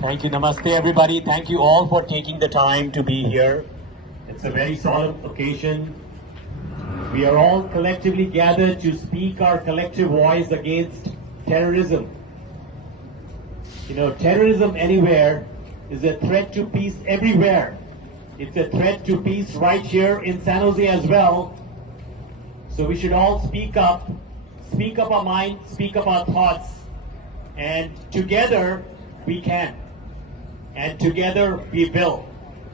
Thank you. Namaste, everybody. Thank you all for taking the time to be here. It's a very solemn occasion. We are all collectively gathered to speak our collective voice against terrorism. You know, terrorism anywhere is a threat to peace everywhere. It's a threat to peace right here in San Jose as well. So we should all speak up our mind, speak up our thoughts, and together we can. And together we will.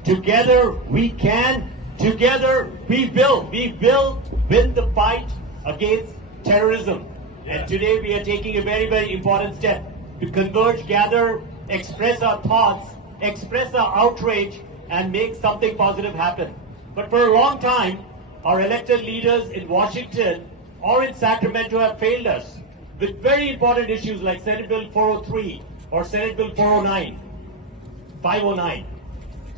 Together we can. Together we will. We will win the fight against terrorism. And today we are taking a very, very important step to converge, gather, express our thoughts, express our outrage, and make something positive happen. But for a long time, our elected leaders in Washington or in Sacramento have failed us with very important issues like Senate Bill 403 or Senate Bill 509.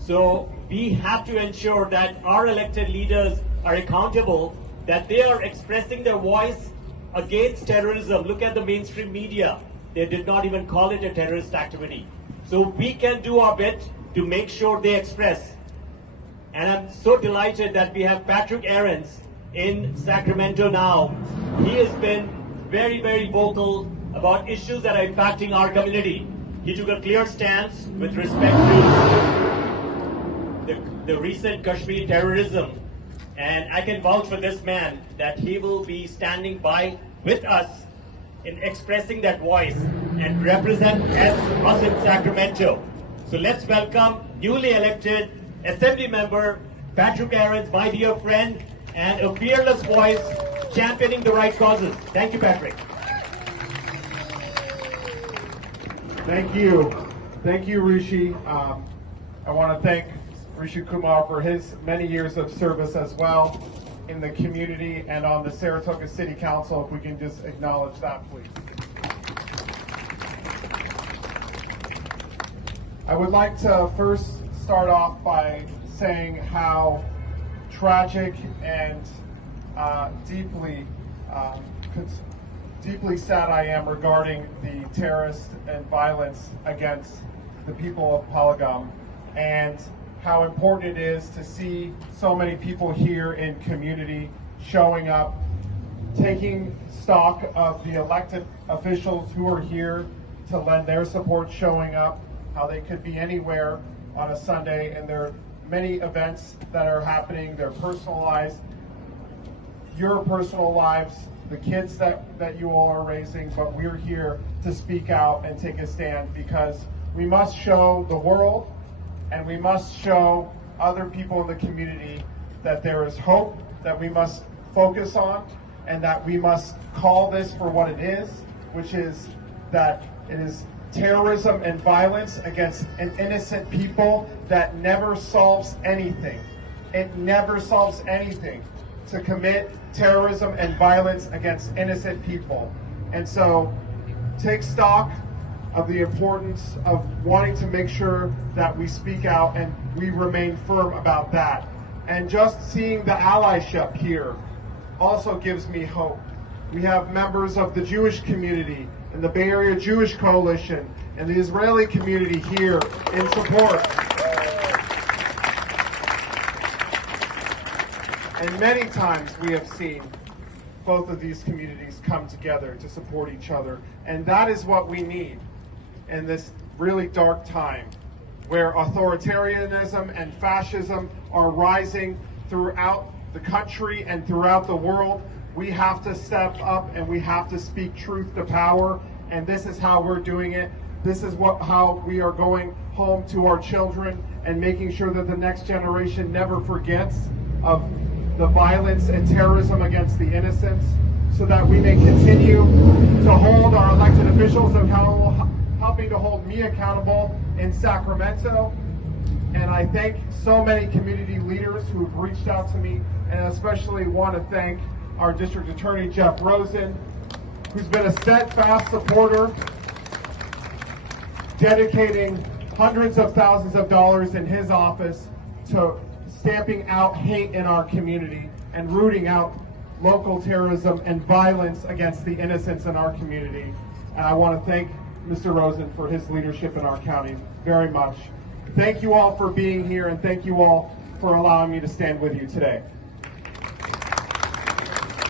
So we have to ensure that our elected leaders are accountable, that they are expressing their voice against terrorism. Look at the mainstream media. They did not even call it a terrorist activity. So we can do our bit to make sure they express. And I'm so delighted that we have Patrick Ahrens in Sacramento now. He has been very, very vocal about issues that are impacting our community. He took a clear stance with respect to the recent Kashmir terrorism. And I can vouch for this man that he will be standing by with us in expressing that voice and represent us in Sacramento. So let's welcome newly elected Assembly Member Patrick Ahrens, my dear friend, and a fearless voice championing the right causes. Thank you, Patrick. Thank you. Thank you, Rishi. I want to thank Rishi Kumar for his many years of service as well in the community and on the Saratoga City Council. If we can just acknowledge that, please. I would like to first start off by saying how tragic and deeply sad I am regarding the terrorist and violence against the people of Pahalgam, and how important it is to see so many people here in community showing up, taking stock of the elected officials who are here to lend their support, showing up, how they could be anywhere on a Sunday, and there are many events that are happening. They're personalized, your personal lives, the kids that you all are raising, but we're here to speak out and take a stand because we must show the world and we must show other people in the community that there is hope, that we must focus on, and that we must call this for what it is, which is that it is terrorism and violence against an innocent people that never solves anything. It never solves anything to commit terrorism and violence against innocent people. And so take stock of the importance of wanting to make sure that we speak out and we remain firm about that. And just seeing the allyship here also gives me hope. We have members of the Jewish community and the Bay Area Jewish Coalition and the Israeli community here in support. And many times we have seen both of these communities come together to support each other. And that is what we need in this really dark time where authoritarianism and fascism are rising throughout the country and throughout the world. We have to step up and we have to speak truth to power, and this is how we're doing it. This is how we are going home to our children and making sure that the next generation never forgets of the violence and terrorism against the innocents, so that we may continue to hold our elected officials accountable, helping to hold me accountable in Sacramento. And I thank so many community leaders who have reached out to me, and especially want to thank our District Attorney, Jeff Rosen, who's been a steadfast supporter, dedicating hundreds of thousands of dollars in his office to stamping out hate in our community and rooting out local terrorism and violence against the innocents in our community. And I want to thank Mr. Rosen for his leadership in our county very much. Thank you all for being here, and thank you all for allowing me to stand with you today.